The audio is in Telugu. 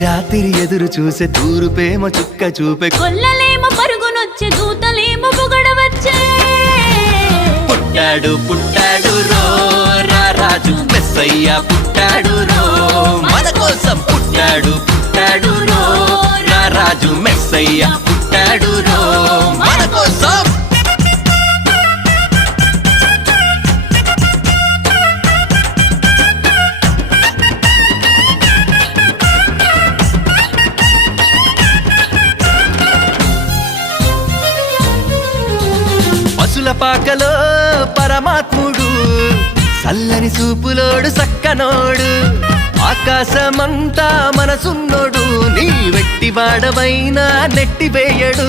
రాత్రి ఎదురు చూసే తూరుపేమో చుక్క చూపే కొల్లలేమో పరుగునొచ్చే దూతలేమో పొగడవచ్చే పుట్టాడు పుట్టాడు రో రారాజు మెస్సయ్య పుట్టాడు రో మన కోసం పుట్టాడు పుట్టాడు రో రారాజు మెస్సయ్య పుట్టాడు రో మన కోసం పసుల పాకలో పరమాత్ముడు చల్లని చూపులోడు సక్కనోడు ఆకాశమంతా మనసున్నోడు నీ వెట్టి వాడవైనా నెట్టివేయడు